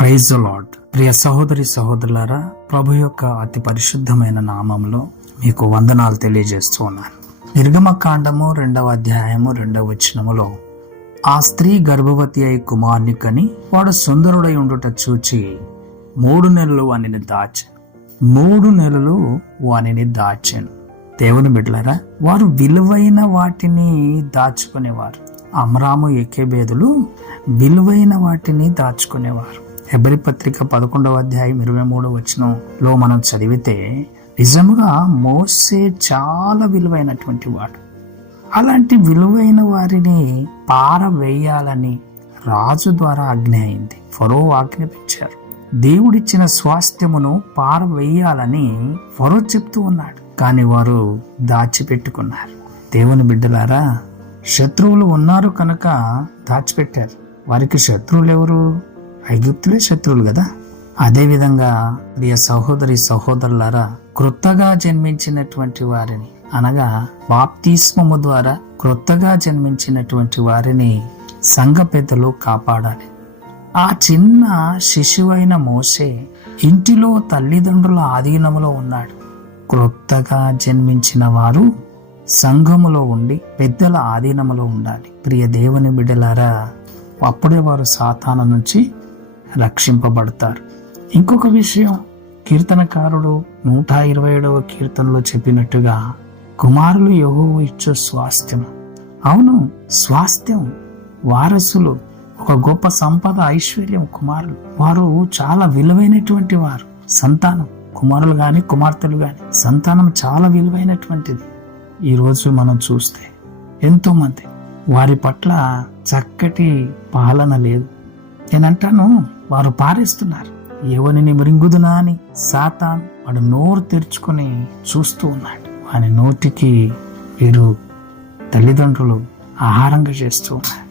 Praise lord ప్రియ సహోదరి సహోదరులారా ప్రభు యొక్క అతి పరిశుద్ధమైన నామంలో మీకు వందనాలు తెలియజేస్తూ ఉన్నాను. నిర్గమ కాండము రెండవ అధ్యాయము రెండవ వచనములో ఆ స్త్రీ గర్భవతి అయి కుమార్ని కని వాడు సుందరుడై ఉండుట చూచి మూడు నెలలు వానిని దాచాను. మూడు నెలలు వానిని దాచాను. దేవుని బిడ్డలరా వారు విలువైన వాటిని దాచుకునేవారు. అమరాము ఎక్కేబేదులు విలువైన వాటిని దాచుకునేవారు. హెబ్రి పత్రిక పదకొండవ అధ్యాయం ఇరవై మూడవ వచనంలో మనం చదివితే నిజంగా మోసే చాలా విలువైనటువంటి వాడు. అలాంటి విలువైన వారిని పారవేయాలని రాజు ద్వారా ఆజ్ఞ అయింది. ఫరో ఆజ్ఞాపించారు. దేవుడిచ్చిన స్వాస్థ్యమును పారవేయాలని ఫరో చెప్తూ ఉన్నాడు. కానీ వారు దాచిపెట్టుకున్నారు. దేవుని బిడ్డలారా శత్రువులు ఉన్నారు కనుక దాచిపెట్టారు. వారికి శత్రువులు ఎవరు ఐగుప్తులే శత్రువులు కదా? అదేవిధంగా ప్రియ సహోదరి సహోదరులారా క్రొత్తగా జన్మించినటువంటి వారిని అనగా బాప్తిస్మము ద్వారా క్రొత్తగా జన్మించినటువంటి వారిని సంఘ పెద్దలు కాపాడాలి. ఆ చిన్న శిశువైన మోసే ఇంటిలో తల్లిదండ్రుల ఆధీనములో ఉన్నాడు. క్రొత్తగా జన్మించిన వారు సంఘములో ఉండి పెద్దల ఆధీనములో ఉండాలి. ప్రియ దేవుని బిడ్డలారా అప్పుడే వారు సాతాన నుంచి రక్షింపబడతారు. ఇంకొక విషయం కీర్తనకారుడు నూట ఇరవై ఏడవ కీర్తనలో చెప్పినట్టుగా కుమారులు యహో ఇచ్చే స్వాస్థ్యం. అవును స్వాస్థ్యం వారసులు ఒక గొప్ప సంపద ఐశ్వర్యం కుమారులు. వారు చాలా విలువైనటువంటి వారు. సంతానం కుమారులు కానీ కుమార్తెలు కానీ సంతానం చాలా విలువైనటువంటిది. ఈరోజు మనం చూస్తే ఎంతోమంది వారి పట్ల చక్కటి పాలన లేదు. నేనంటాను వారు పారేస్తున్నారు. ఎవరిని మృంగుదునా అని సాతాన్ వాడు నోరు తెరుచుకొని చూస్తూ ఉన్నాడు. వాని నోటికి వీరు తల్లిదండ్రులు ఆహారంగా చేస్తూ ఉన్నారు.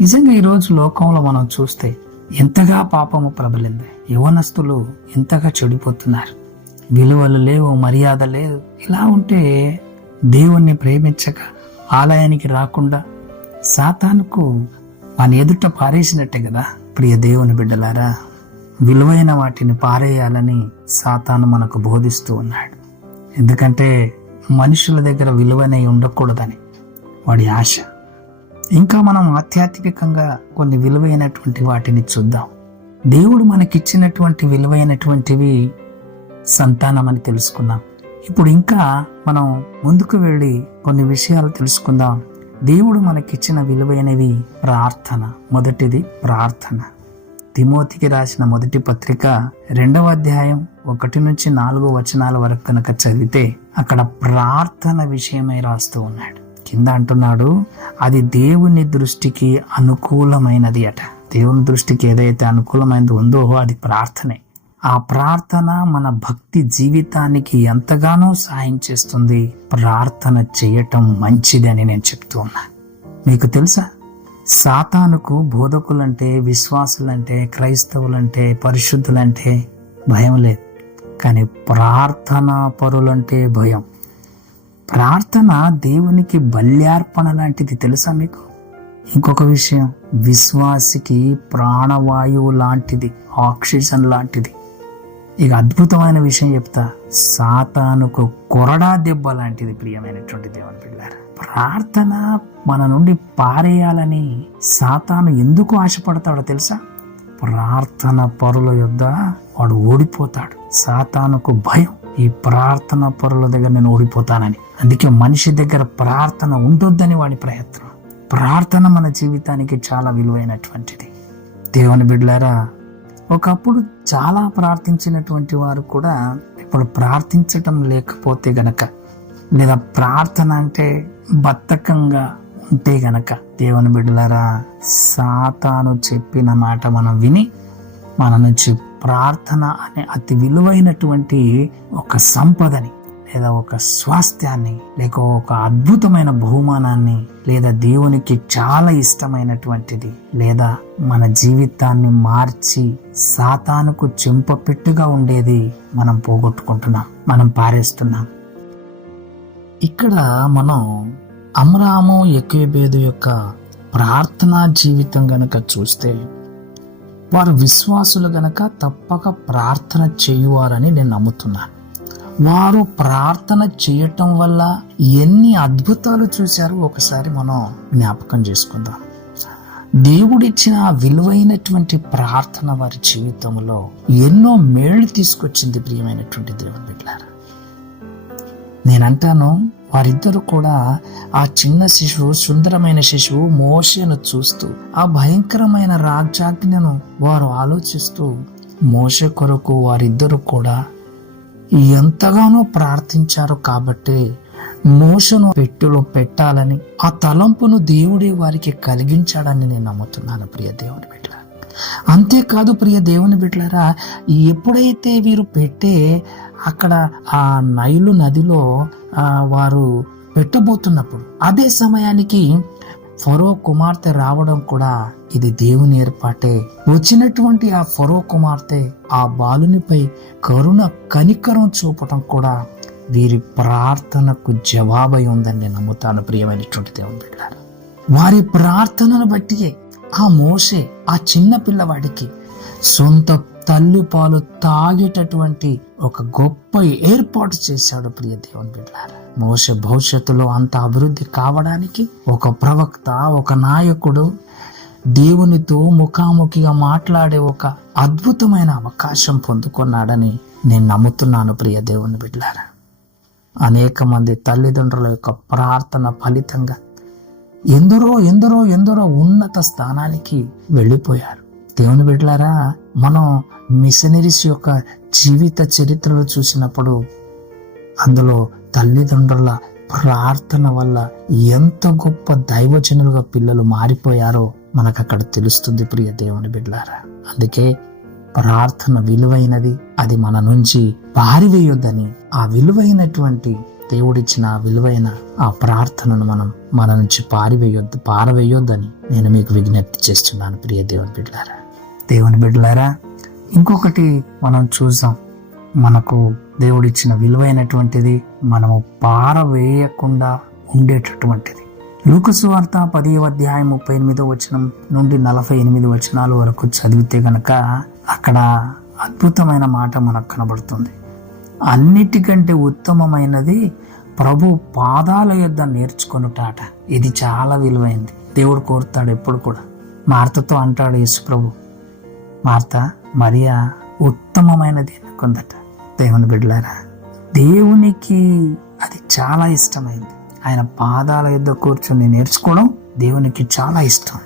నిజంగా ఈరోజు లోకంలో మనం చూస్తే ఎంతగా పాపము ప్రబలింది. యువనస్తులు ఎంతగా చెడిపోతున్నారు. విలువలు లేవు మర్యాద లేదు. ఇలా ఉంటే దేవుణ్ణి ప్రేమించక ఆలయానికి రాకుండా సాతానుకు వాని ఎదుట పారేసినట్టే కదా? ప్రియ దేవుని బిడ్డలారా విలువైన వాటిని పారేయాలని సాతాను మనకు బోధిస్తూ ఉన్నాడు. ఎందుకంటే మనుషుల దగ్గర విలువనే ఉండకూడదని వాడి ఆశ. ఇంకా మనం ఆధ్యాత్మికంగా కొన్ని విలువైనటువంటి వాటిని చూద్దాం. దేవుడు మనకిచ్చినటువంటి విలువైనటువంటివి సంతానం అని తెలుసుకున్నాం ఇప్పుడు ఇంకా మనం ముందుకు వెళ్ళి కొన్ని విషయాలు తెలుసుకుందాం. దేవుడు మనకిచ్చిన విలువైనవి ప్రార్థన. మొదటిది ప్రార్థన. తిమోతికి రాసిన మొదటి పత్రిక రెండవ అధ్యాయం ఒకటి నుంచి నాలుగు వచనాల వరకు కనుక చదివితే అక్కడ ప్రార్థన విషయమై రాస్తూ ఉన్నాడు. కింద అంటున్నాడు అది దేవుని దృష్టికి అనుకూలమైనది అట. దేవుని దృష్టికి ఏదైతే అనుకూలమైనది ఉందో అది ప్రార్థనే. ఆ ప్రార్థన మన భక్తి జీవితానికి ఎంతగానో సాయం చేస్తుంది. ప్రార్థన చేయటం మంచిదని నేను చెప్తూ ఉన్నా. మీకు తెలుసా? సాతానుకు బోధకులంటే విశ్వాసులంటే క్రైస్తవులంటే పరిశుద్ధులంటే భయం లేదు. కానీ ప్రార్థనా పరులంటే భయం. ప్రార్థన దేవునికి బల్యార్పణ లాంటిది తెలుసా మీకు? ఇంకొక విషయం విశ్వాసికి ప్రాణవాయువు లాంటిది ఆక్సిజన్ లాంటిది. ఇక అద్భుతమైన విషయం చెప్తా. సాతానుకు కొరడా దెబ్బ లాంటిది ప్రియమైనటువంటి దేవుని పిల్లారు ప్రార్థన మన నుండి పారేయాలని సాతాను ఎందుకు ఆశపడతాడో తెలుసా? ప్రార్థన పరుల యొద్ద వాడు ఓడిపోతాడు. సాతానుకు భయం. ఈ ప్రార్థన పరుల దగ్గర నేను ఓడిపోతానని. అందుకే మనిషి దగ్గర ప్రార్థన ఉండొద్దని వాడి ప్రయత్నం. ప్రార్థన మన జీవితానికి చాలా విలువైనటువంటిది. దేవుని బిడ్డలారా ఒకప్పుడు చాలా ప్రార్థించినటువంటి వారు కూడా ఇప్పుడు ప్రార్థించటం లేకపోతే గనక లేదా ప్రార్థన అంటే బద్ధకంగా ఉంటే గనక దేవుని బిడ్డలారా సాతాను చెప్పిన మాట మనం విని మన నుంచి ప్రార్థన అనే అతి విలువైనటువంటి ఒక సంపదని లేదా ఒక స్వాస్థ్యాన్ని లేక ఒక అద్భుతమైన బహుమానాన్ని లేదా దేవునికి చాలా ఇష్టమైనటువంటిది లేదా మన జీవితాన్ని మార్చి సాతానుకు చెంపపెట్టుగా ఉండేది మనం పోగొట్టుకుంటున్నాం మనం పారేస్తున్నాం. ఇక్కడ మనం అమరాము ఎక్వేబేదు యొక్క ప్రార్థనా జీవితం గనక చూస్తే వారు విశ్వాసులు గనక తప్పక ప్రార్థన చేయువారని నేను నమ్ముతున్నాను. వారు ప్రార్థన చేయటం వల్ల ఎన్ని అద్భుతాలు చూశారో ఒకసారి మనం జ్ఞాపకం చేసుకుందాం. దేవుడిచ్చిన విలువైనటువంటి ప్రార్థన వారి జీవితంలో ఎన్నో మేళ్ళు తీసుకొచ్చింది ప్రియమైనటువంటి దేవుని బిడ్డారు నేనంటాను వారిద్దరు కూడా ఆ చిన్న శిశువు సుందరమైన శిశువు మోషను చూస్తూ ఆ భయంకరమైన రాజాజ్ఞను వారు ఆలోచిస్తూ మోష కొరకు వారిద్దరు కూడా ఎంతగానో ప్రార్థించారు కాబట్టి మోషను పెట్టులో పెట్టాలని ఆ తలంపును దేవుడే వారికి కలిగించాడని నేను నమ్ముతున్నాను ప్రియ దేవుని బిడ్డ అంతేకాదు ప్రియ దేవుని బిడ్డలారా ఎప్పుడైతే వీరు పెట్టే అక్కడ ఆ నైలు నదిలో వారు పెట్టబోతున్నప్పుడు అదే సమయానికి ఫరో కుమార్తె రావడం కూడా ఇది దేవుని ఏర్పాటే. వచ్చినటువంటి ఆ ఫరో కుమార్తె ఆ బాలునిపై కరుణ కనికరం చూపటం కూడా వీరి ప్రార్థనకు జవాబై ఉందని నేను నమ్ముతాను ప్రియమైనటువంటి దేవుని బిడ్డారు. వారి ప్రార్థనను బట్టియే ఆ మోసే ఆ చిన్న పిల్లవాడికి సొంత తల్లి పాలు తాగేటటువంటి ఒక గొప్ప ఏర్పాటు చేశాడు ప్రియ దేవుని బిడ్డారు. మోస భవిష్యత్తులో అంత అభివృద్ధి కావడానికి ఒక ప్రవక్త ఒక నాయకుడు దేవునితో ముఖాముఖిగా మాట్లాడే ఒక అద్భుతమైన అవకాశం పొందుకున్నాడని నేను నమ్ముతున్నాను ప్రియ దేవుని బిడ్డారా. అనేక మంది తల్లిదండ్రుల యొక్క ప్రార్థన ఫలితంగా ఎందరో ఎందరో ఎందరో ఉన్నత స్థానానికి వెళ్ళిపోయారు. దేవుని బిడ్డలారా మనం మిషనరీస్ యొక్క జీవిత చరిత్రలు చూసినప్పుడు అందులో తల్లిదండ్రుల ప్రార్థన వల్ల ఎంత గొప్ప దైవజనులుగా పిల్లలు మారిపోయారో మనకు అక్కడ తెలుస్తుంది ప్రియ దేవుని బిడ్డలారా. అందుకే ప్రార్థన విలువైనది అది మన నుంచి పారివేయొద్దని ఆ విలువైనటువంటి దేవుడిచ్చిన ఆ విలువైన ఆ ప్రార్థనను మనం మన నుంచి పారివేయొద్దు పారవేయొద్దని నేను మీకు విజ్ఞప్తి చేస్తున్నాను ప్రియ దేవుని బిడ్డలారా. దేవుని బిడ్డలారా ఇంకొకటి మనం చూసాం మనకు దేవుడిచ్చిన విలువైనటువంటిది మనము పారవేయకుండా ఉండేటటువంటిది. లూకసువార్త పదివ అధ్యాయం ముప్పై ఎనిమిదో వచనం నుండి నలభై ఎనిమిది వచనాల వరకు చదివితే గనక అక్కడ అద్భుతమైన మాట మనకు కనబడుతుంది. అన్నిటికంటే ఉత్తమమైనది ప్రభు పాదాల యొద్ద నేర్చుకొనుటాట. ఇది చాలా విలువైంది. దేవుడు కోరుతాడు ఎప్పుడు కూడా. మార్తతో అంటాడు యేసు ప్రభు మార్త మరియా ఉత్తమమైనది అనుకుందట. దేవుని బిడ్డలారా దేవునికి అది చాలా ఇష్టమైంది. ఆయన పాదాల యుద్ధ కూర్చొని నేర్చుకోవడం దేవునికి చాలా ఇష్టం.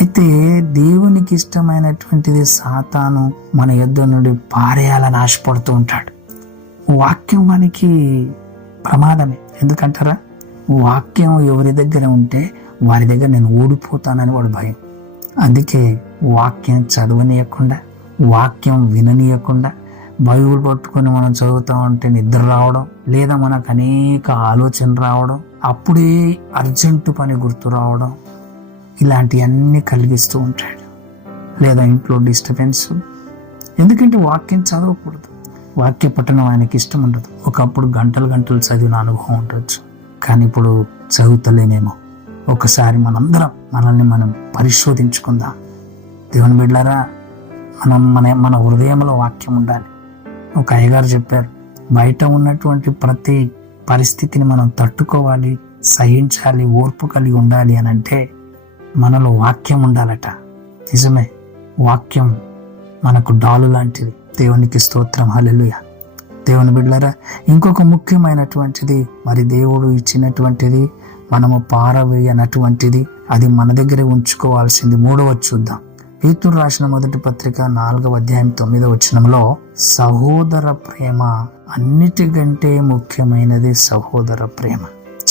అయితే దేవునికి ఇష్టమైనటువంటిది సాతాను మన యుద్ధం నుండి పారేయాలని ఆశపడుతూ ఉంటాడు. వాక్యం మనకి ప్రమాదమే. ఎందుకంటారా? వాక్యం ఎవరి దగ్గర ఉంటే వారి దగ్గర నేను ఓడిపోతానని వాడు భయం. అందుకే వాక్యం చదవనీయకుండా వాక్యం విననీయకుండా బైబిల్ పట్టుకొని మనం చదువుతూ ఉంటే నిద్ర రావడం లేదా మనకు అనేక ఆలోచన రావడం అప్పుడే అర్జెంటు పని గుర్తు రావడం ఇలాంటివన్నీ కలిగిస్తూ ఉంటాడు. లేదా ఇంట్లో డిస్టర్బెన్స్. ఎందుకంటే వాక్యం చదవకూడదు. వాక్య పఠనం ఆయనకి ఇష్టం ఉండదు. ఒకప్పుడు గంటలు గంటలు చదివిన అనుభవం ఉండొచ్చు. కానీ ఇప్పుడు చదువుతలేనేమో. ఒకసారి మనందరం మనల్ని మనం పరిశోధించుకుందాం. దేవుని బిడ్డారా మనం మన మన హృదయంలో వాక్యం ఉండాలి. ఒక అయ్యగారు చెప్పారు బయట ఉన్నటువంటి ప్రతి పరిస్థితిని మనం తట్టుకోవాలి సహించాలి ఓర్పు కలిగి ఉండాలి అని అంటే మనలో వాక్యం ఉండాలట. నిజమే వాక్యం మనకు డాలు లాంటిది. దేవునికి స్తోత్రం హలెలుయ దేవుని బిడ్డలారా ఇంకొక ముఖ్యమైనటువంటిది మరి దేవుడు ఇచ్చినటువంటిది మనము పారవేయనటువంటిది అది మన దగ్గరే ఉంచుకోవాల్సింది. మూడవ చూద్దాం. పేతుడు రాసిన మొదటి పత్రిక నాలుగవ అధ్యాయం తొమ్మిదవ వచనంలో సహోదర ప్రేమ అన్నిటికంటే ముఖ్యమైనది సహోదర ప్రేమ.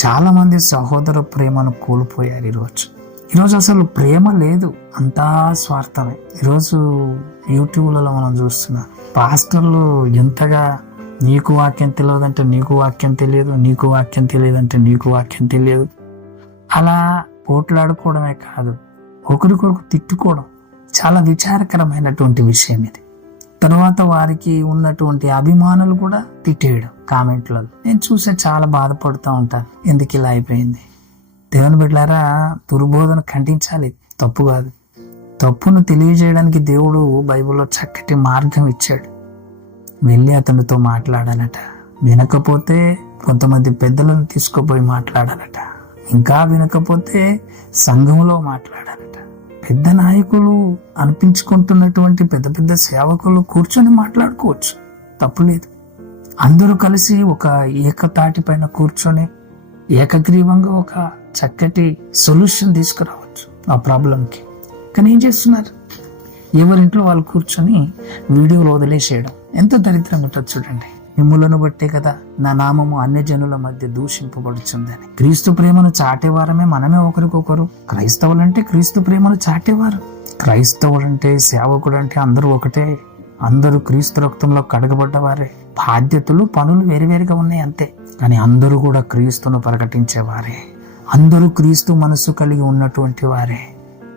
చాలా మంది సహోదర ప్రేమను కోల్పోయారు ఈరోజు. ఈరోజు అసలు ప్రేమ లేదు అంతా స్వార్థమే. ఈరోజు యూట్యూబ్లలో మనం చూస్తున్నాం పాస్టర్లు ఎంతగా నీకు వాక్యం తెలియదంటే నీకు వాక్యం తెలియదు నీకు వాక్యం తెలియదంటే నీకు వాక్యం తెలియదు. అలా పోట్లాడుకోవడమే కాదు ఒకరికొకరు తిట్టుకోవడం. చాలా విచారకరమైనటువంటి విషయం ఇది. తర్వాత వారికి ఉన్నటువంటి అభిమానులు కూడా తిట్టేయడం కామెంట్లలో. నేను చూసే చాలా బాధపడుతూ ఉంటాను ఎందుకు ఇలా అయిపోయింది? దేవుని బిడ్డారా దుర్బోధన ఖండించాలి. తప్పు కాదు. తప్పును తెలియజేయడానికి దేవుడు బైబిల్లో చక్కటి మార్గం ఇచ్చాడు. వెళ్ళి అతనితో మాట్లాడాలట. వినకపోతే కొంతమంది పెద్దలను తీసుకుపోయి మాట్లాడాలట. ఇంకా వినకపోతే సంఘంలో మాట్లాడాలట. పెద్ద నాయకులు అనిపించుకుంటున్నటువంటి పెద్ద పెద్ద సేవకులు కూర్చొని మాట్లాడుకోవచ్చు. తప్పులేదు అందరూ కలిసి ఒక ఏకతాటి పైన కూర్చొని ఏకగ్రీవంగా ఒక చక్కటి సొల్యూషన్ తీసుకురావచ్చు ఆ ప్రాబ్లంకి. కానీ ఏం చేస్తున్నారు? ఎవరింట్లో వాళ్ళు కూర్చొని వీడియోలు వదిలేసేయడం ఎంత దరిద్రంగా ఉంటుంది చూడండి. మిమ్ములను బట్టే కదా నా నామము అన్ని జనుల మధ్య దూషింపబడుచుందని. క్రీస్తు ప్రేమను చాటేవారమే మనమే ఒకరికొకరు. క్రైస్తవులంటే క్రీస్తు ప్రేమను చాటేవారు. క్రైస్తవుడంటే సేవకుడు అంటే అందరూ ఒకటే. అందరూ క్రీస్తు రక్తంలో కడగబడ్డవారే. బాధ్యతలు పనులు వేరువేరుగా ఉన్నాయి అంతే. కానీ అందరూ కూడా క్రీస్తును ప్రకటించేవారే. అందరూ క్రీస్తు మనస్సు కలిగి ఉన్నటువంటి వారే.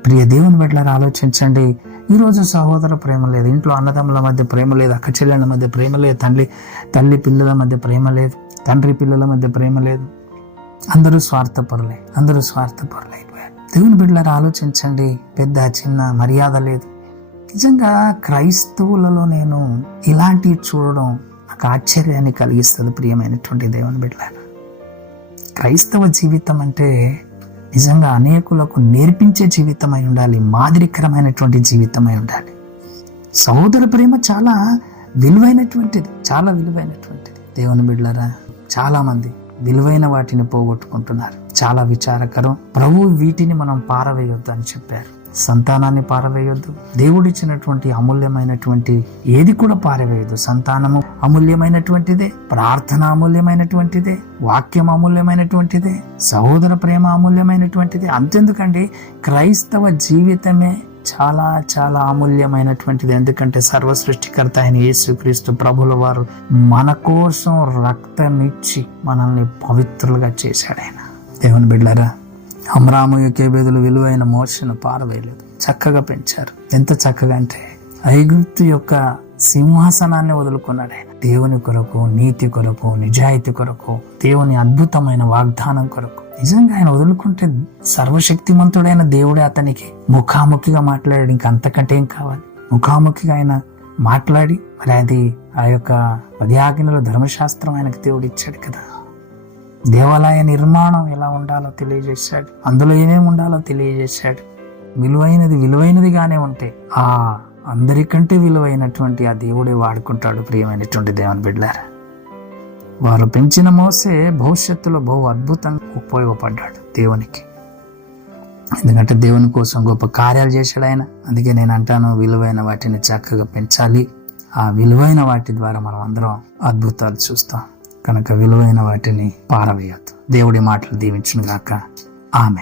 ప్రియ దేవుని బిడ్డలారా ఆలోచించండి. ఈరోజు సహోదర ప్రేమ లేదు ఇంట్లో అన్నదమ్ముల మధ్య ప్రేమ లేదు అక్క చెల్లెళ్ళ మధ్య ప్రేమ లేదు తల్లి తల్లి పిల్లల మధ్య ప్రేమ లేదు తండ్రి పిల్లల మధ్య ప్రేమ లేదు. అందరూ స్వార్థపరులే అందరూ స్వార్థపరులే. దేవుని బిడ్డలారా ఆలోచించండి. పెద్ద చిన్న మర్యాద లేదు. నిజంగా క్రైస్తవులలో నేను ఇలాంటివి చూడడం నాకు ఆశ్చర్యాన్ని కలిగిస్తుంది ప్రియమైనటువంటి దేవుని బిడ్డలారా. క్రైస్తవ జీవితం అంటే నిజంగా అనేకులకు నేర్పించే జీవితమై ఉండాలి మాదిరికరమైనటువంటి జీవితమై ఉండాలి. సహోదర ప్రేమ చాలా విలువైనటువంటిది చాలా విలువైనటువంటిది. దేవుని బిడ్డలరా చాలామంది విలువైన వాటిని పోగొట్టుకుంటున్నారు. చాలా విచారకరం. ప్రభు వీటిని మనం పారవేయొద్దు అని చెప్పారు. సంతానాన్ని పారవేయొద్దు. దేవుడిచ్చినటువంటి అమూల్యమైనటువంటి ఏది కూడా పారవేయదు సంతానము అమూల్యమైనటువంటిదే ప్రార్థన అమూల్యమైనటువంటిదే వాక్యం అమూల్యమైనటువంటిదే సహోదర ప్రేమ అమూల్యమైనటువంటిదే. అంతెందుకండి క్రైస్తవ జీవితమే చాలా చాలా అమూల్యమైనటువంటిది. ఎందుకంటే సర్వ సృష్టికర్త అయిన యేసుక్రీస్తు ప్రభుల వారు మన కోసం రక్తమిచ్చి మనల్ని పవిత్రులుగా చేశాడు ఆయన. దేవుని బిడ్డారా అమరాము యుకేబేదులు విలువైన మోషను పారవేయలేదు. చక్కగా పెంచారు. ఎంత చక్కగా అంటే ఐగుప్తు యొక్క సింహాసనాన్ని వదులుకున్నాడు. ఆయన దేవుని కొరకు నీతి కొరకు నిజాయితీ కొరకు దేవుని అద్భుతమైన వాగ్దానం కొరకు. నిజంగా ఆయన వదులుకుంటే సర్వశక్తిమంతుడైన దేవుడే అతనికి ముఖాముఖిగా మాట్లాడాడు. ఇంకంతకంటే ఏం కావాలి? ముఖాముఖిగా ఆయన మాట్లాడి మరి అది ఆ యొక్క పది ఆజ్ఞలో ధర్మశాస్త్రం ఆయనకు దేవుడు ఇచ్చాడు కదా. దేవాలయ నిర్మాణం ఎలా ఉండాలో తెలియజేశాడు. అందులో ఏమేమి ఉండాలో తెలియజేశాడు. విలువైనది విలువైనదిగానే ఉంటే ఆ అందరికంటే విలువైనటువంటి ఆ దేవుడే వాడుకుంటాడు ప్రియమైనటువంటి దేవుని బిడ్డారా. వారు పెంచిన మోసే భవిష్యత్తులో బహు అద్భుతంగా ఉపయోగపడ్డాడు దేవునికి. ఎందుకంటే దేవుని కోసం గొప్ప కార్యాలు చేశాడు ఆయన. అందుకే నేను అంటాను విలువైన వాటిని చక్కగా పెంచాలి. ఆ విలువైన వాటి ద్వారా మనం అందరం అద్భుతాలు చూస్తాం. కనుక విలువైన వాటిని పారవేయద్దు. దేవుడి మాటలు దీవించును గాక ఆమె